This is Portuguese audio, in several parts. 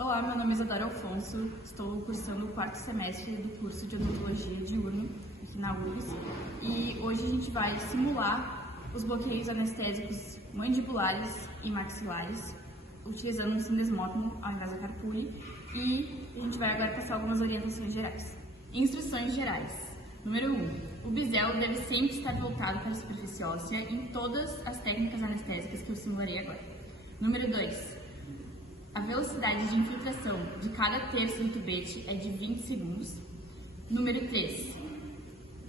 Olá, meu nome é Isadora Alfonso, estou cursando o quarto semestre do curso de Odontologia diurno aqui na URGS e hoje a gente vai simular os bloqueios anestésicos mandibulares e maxilares utilizando um sinesmótomo ao invés da carpule e a gente vai agora passar algumas orientações gerais. Instruções gerais. Número 1. O bisel deve sempre estar voltado para a superfície óssea em todas as técnicas anestésicas que eu simularei agora. Número 2. A velocidade de infiltração de cada terço do tubete é de 20 segundos. Número 3.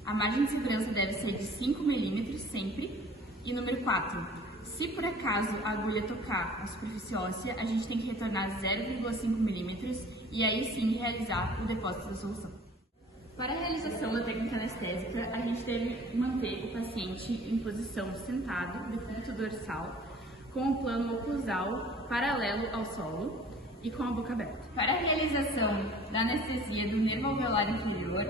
A margem de segurança deve ser de 5 mm sempre. E número 4. Se por acaso a agulha tocar a superfície óssea, a gente tem que retornar 0,5 mm e aí sim realizar o depósito da solução. Para a realização da técnica anestésica, a gente deve manter o paciente em posição sentado, decúbito dorsal, com o plano oclusal paralelo ao solo e com a boca aberta. Para a realização da anestesia do nervo alveolar inferior,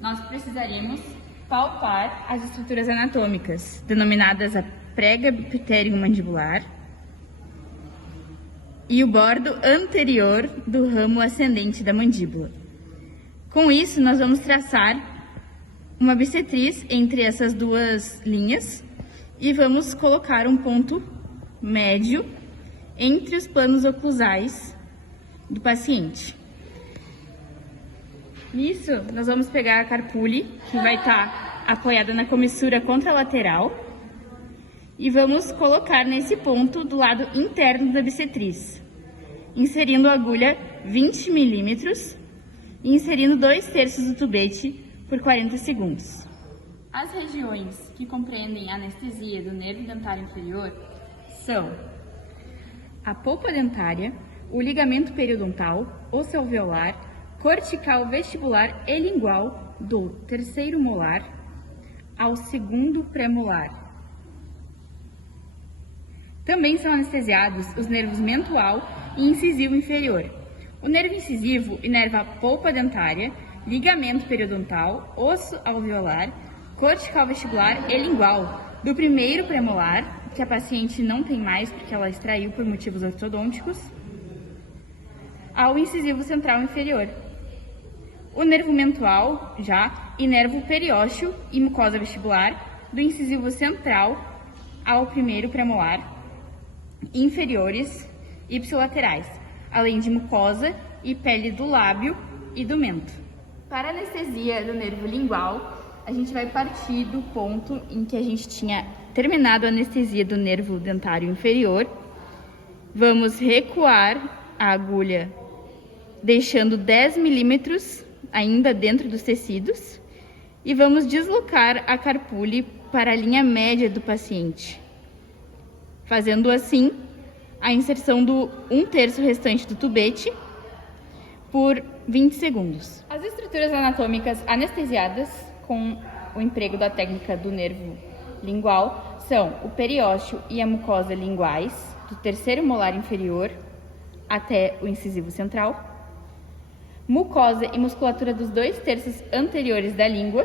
nós precisaremos palpar as estruturas anatômicas, denominadas a prega pterio-mandibular e o bordo anterior do ramo ascendente da mandíbula. Com isso, nós vamos traçar uma bissetriz entre essas duas linhas e vamos colocar um ponto médio entre os planos oclusais do paciente. Nisso, nós vamos pegar a carpule, que vai estar apoiada na comissura contralateral, e vamos colocar nesse ponto do lado interno da bissetriz, inserindo a agulha 20 mm e inserindo 2/3 do tubete por 40 segundos. As regiões que compreendem a anestesia do nervo dentário inferior são a polpa dentária, o ligamento periodontal, osso alveolar, cortical vestibular e lingual do terceiro molar ao segundo premolar. Também são anestesiados os nervos mentual e incisivo inferior. O nervo incisivo inerva a polpa dentária, ligamento periodontal, osso alveolar, cortical vestibular e lingual do primeiro premolar, que a paciente não tem mais porque ela extraiu por motivos ortodônticos, ao incisivo central inferior. O nervo mentual já inerva o periósteo e mucosa vestibular do incisivo central ao primeiro premolar, inferiores e ipsilaterais, além de mucosa e pele do lábio e do mento. Para a anestesia do nervo lingual, a gente vai partir do ponto em que a gente tinha terminado a anestesia do nervo dentário inferior. Vamos recuar a agulha, deixando 10 mm ainda dentro dos tecidos, e vamos deslocar a carpule para a linha média do paciente, fazendo assim a inserção do 1/3 restante do tubete por 20 segundos. As estruturas anatômicas anestesiadas com o emprego da técnica do nervo lingual são o periósteo e a mucosa linguais, do terceiro molar inferior até o incisivo central, mucosa e musculatura dos 2/3 anteriores da língua,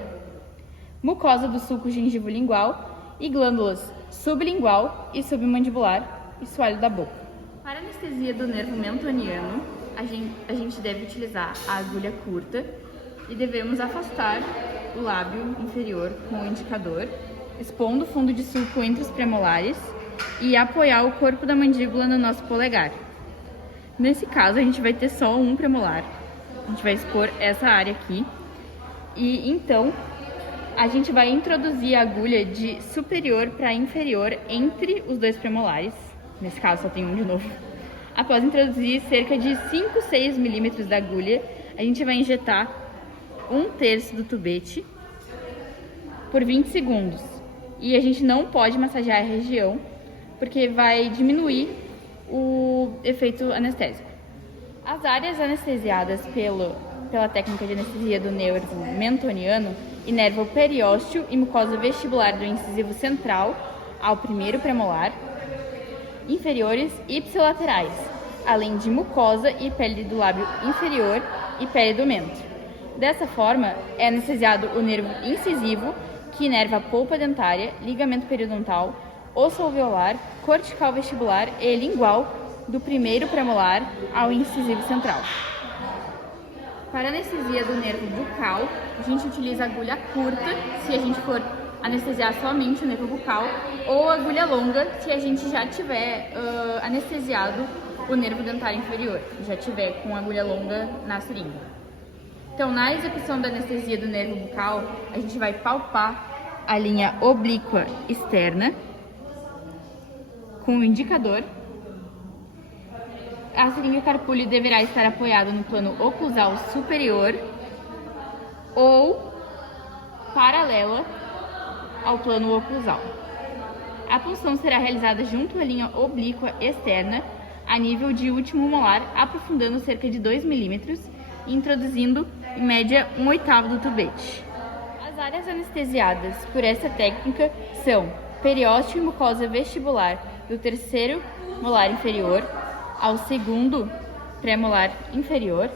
mucosa do sulco gengivo-lingual e glândulas sublingual e submandibular e soalho da boca. Para a anestesia do nervo mentoniano, a gente deve utilizar a agulha curta e devemos afastar o lábio inferior com o indicador, expondo o fundo de sulco entre os premolares e apoiar o corpo da mandíbula no nosso polegar. Nesse caso, a gente vai ter só um premolar. A gente vai expor essa área aqui e então a gente vai introduzir a agulha de superior para inferior entre os dois premolares. Nesse caso, só tem um de novo. Após introduzir cerca de 5, 6 mm da agulha, a gente vai injetar 1/3 do tubete por 20 segundos. E a gente não pode massagear a região, porque vai diminuir o efeito anestésico. As áreas anestesiadas pela técnica de anestesia do nervo mentoniano inerva o periósteo e mucosa vestibular do incisivo central ao primeiro premolar, inferiores e ipsilaterais, além de mucosa e pele do lábio inferior e pele do mento. Dessa forma, é anestesiado o nervo incisivo, que inerva a polpa dentária, ligamento periodontal, osso alveolar, cortical vestibular e lingual do primeiro premolar ao incisivo central. Para anestesia do nervo bucal, a gente utiliza agulha curta, se a gente for anestesiar somente o nervo bucal, ou agulha longa, se a gente já tiver anestesiado o nervo dentário inferior, já tiver com agulha longa na seringa. Então, na execução da anestesia do nervo bucal, a gente vai palpar a linha oblíqua externa com o indicador. A seringa carpúleo deverá estar apoiada no plano oclusal superior ou paralela ao plano oclusal. A punção será realizada junto à linha oblíqua externa, a nível de último molar, aprofundando cerca de 2 milímetros e introduzindo, em média, 1/8 do tubete. As áreas anestesiadas por essa técnica são periósteo e mucosa vestibular do terceiro molar inferior ao segundo premolar inferior,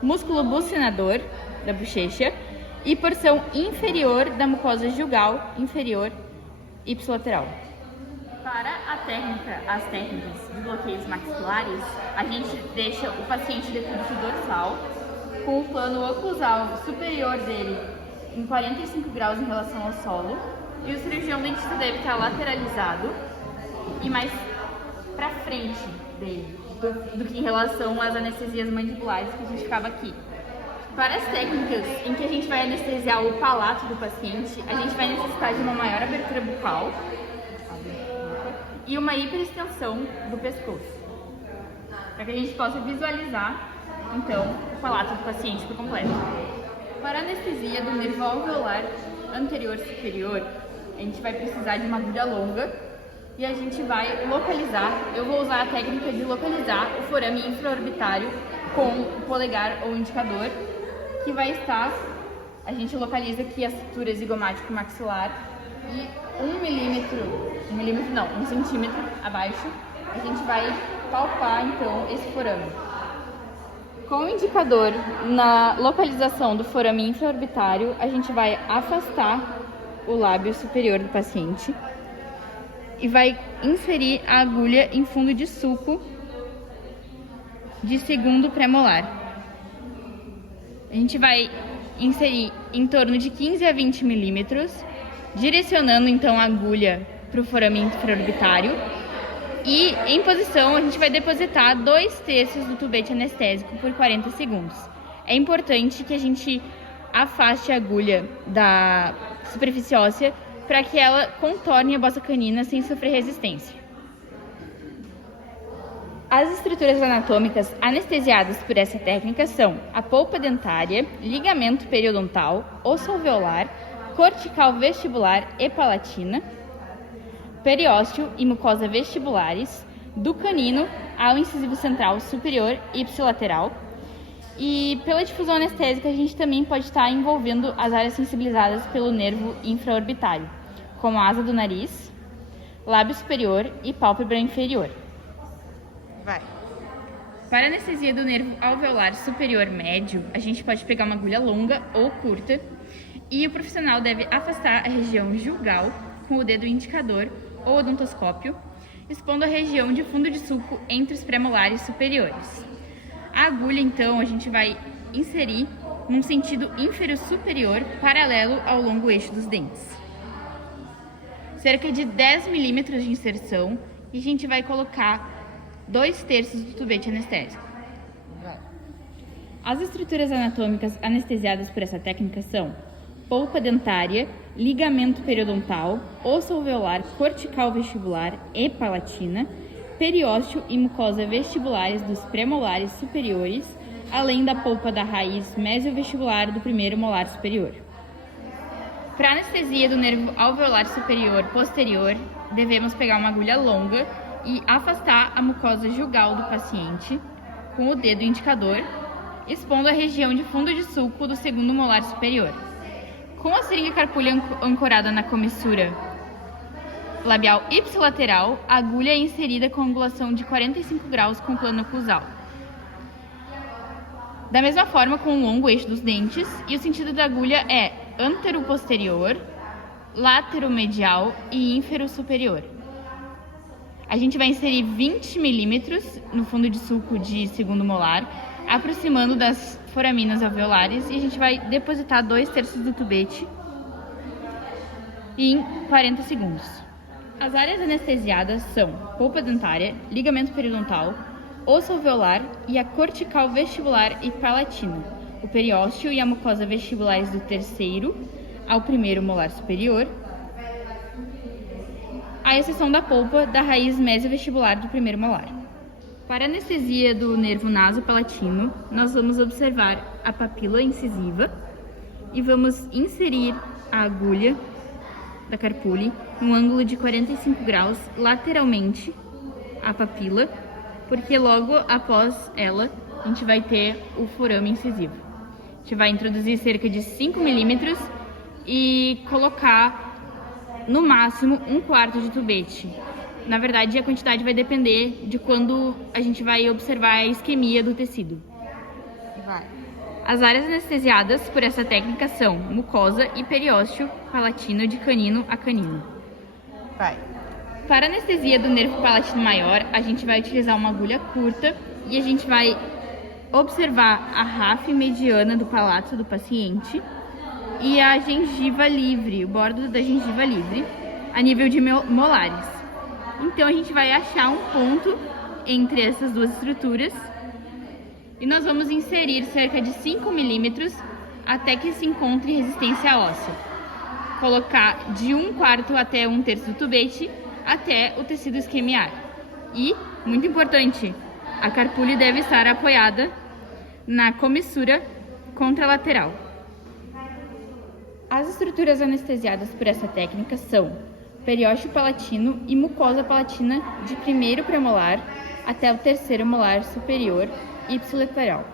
músculo bucinador da bochecha e porção inferior da mucosa jugal inferior ipsilateral. Para as técnicas de bloqueios maxilares, a gente deixa o paciente decúbito dorsal com o plano oclusal superior dele em 45 graus em relação ao solo, e o cirurgião dentista deve estar lateralizado e mais para frente dele do que em relação às anestesias mandibulares que a gente ficava aqui. Para as técnicas em que a gente vai anestesiar o palato do paciente, a gente vai necessitar de uma maior abertura bucal e uma hiperextensão do pescoço, para que a gente possa visualizar, então, o palato do paciente por completo. Para a anestesia do nervo alveolar anterior superior, a gente vai precisar de uma agulha longa e a gente vai localizar, eu vou usar a técnica de localizar o forame infraorbitário com o polegar ou indicador, que vai estar, a gente localiza aqui a sutura zigomático maxilar e 1 centímetro abaixo, a gente vai palpar então esse forame. Com o indicador na localização do forame infraorbitário, a gente vai afastar o lábio superior do paciente e vai inserir a agulha em fundo de sulco de segundo premolar. A gente vai inserir em torno de 15 a 20 milímetros, direcionando então a agulha para o forame infraorbitário, e em posição a gente vai depositar 2/3 do tubete anestésico por 40 segundos. É importante que a gente afaste a agulha da superfície óssea para que ela contorne a bossa canina sem sofrer resistência. As estruturas anatômicas anestesiadas por essa técnica são a polpa dentária, ligamento periodontal, osso alveolar, cortical vestibular e palatina, periósteo e mucosa vestibulares, do canino ao incisivo central superior e ipsilateral. E pela difusão anestésica, a gente também pode estar envolvendo as áreas sensibilizadas pelo nervo infraorbitário, como a asa do nariz, lábio superior e pálpebra inferior. Para anestesia do nervo alveolar superior médio, a gente pode pegar uma agulha longa ou curta e o profissional deve afastar a região jugal com o dedo indicador ou odontoscópio, expondo a região de fundo de sulco entre os premolares superiores. A agulha, então, a gente vai inserir num sentido inferior-superior, paralelo ao longo eixo dos dentes. Cerca de 10 milímetros de inserção, e a gente vai colocar 2/3 do tubete anestésico. As estruturas anatômicas anestesiadas por essa técnica são polpa dentária, ligamento periodontal, osso alveolar, cortical vestibular e palatina, periósteo e mucosa vestibulares dos premolares superiores, além da polpa da raiz mesiovestibular do primeiro molar superior. Para anestesia do nervo alveolar superior posterior, devemos pegar uma agulha longa e afastar a mucosa jugal do paciente com o dedo indicador, expondo a região de fundo de sulco do segundo molar superior. Com a seringa carpulha ancorada na comissura labial ipsilateral, a agulha é inserida com angulação de 45 graus com o plano oclusal. Da mesma forma, com o longo eixo dos dentes, e o sentido da agulha é antero-posterior, látero-medial e ínfero-superior. A gente vai inserir 20 milímetros no fundo de sulco de segundo molar, aproximando das foraminas alveolares, e a gente vai depositar 2/3 do tubete em 40 segundos. As áreas anestesiadas são polpa dentária, ligamento periodontal, osso alveolar e a cortical vestibular e palatina, o periósteo e a mucosa vestibulares do terceiro ao primeiro molar superior, à exceção da polpa da raiz mesiovestibular do primeiro molar. Para a anestesia do nervo nasopalatino, nós vamos observar a papila incisiva e vamos inserir a agulha da carpule num ângulo de 45 graus lateralmente à papila, porque logo após ela a gente vai ter o forame incisivo. A gente vai introduzir cerca de 5 milímetros e colocar no máximo 1/4 de tubete. Na verdade, a quantidade vai depender de quando a gente vai observar a isquemia do tecido. As áreas anestesiadas por essa técnica são mucosa e periósteo palatino de canino a canino. Para a anestesia do nervo palatino maior, a gente vai utilizar uma agulha curta e a gente vai observar a ráfia mediana do palato do paciente e a gengiva livre, o bordo da gengiva livre, a nível de molares. Então a gente vai achar um ponto entre essas duas estruturas e nós vamos inserir cerca de 5 milímetros até que se encontre resistência óssea. Colocar de 1/4 até 1/3 do tubete até o tecido isquemiar. E, muito importante, a carpule deve estar apoiada na comissura contralateral. As estruturas anestesiadas por essa técnica são periósteo palatino e mucosa palatina de primeiro premolar até o terceiro molar superior ipsilateral.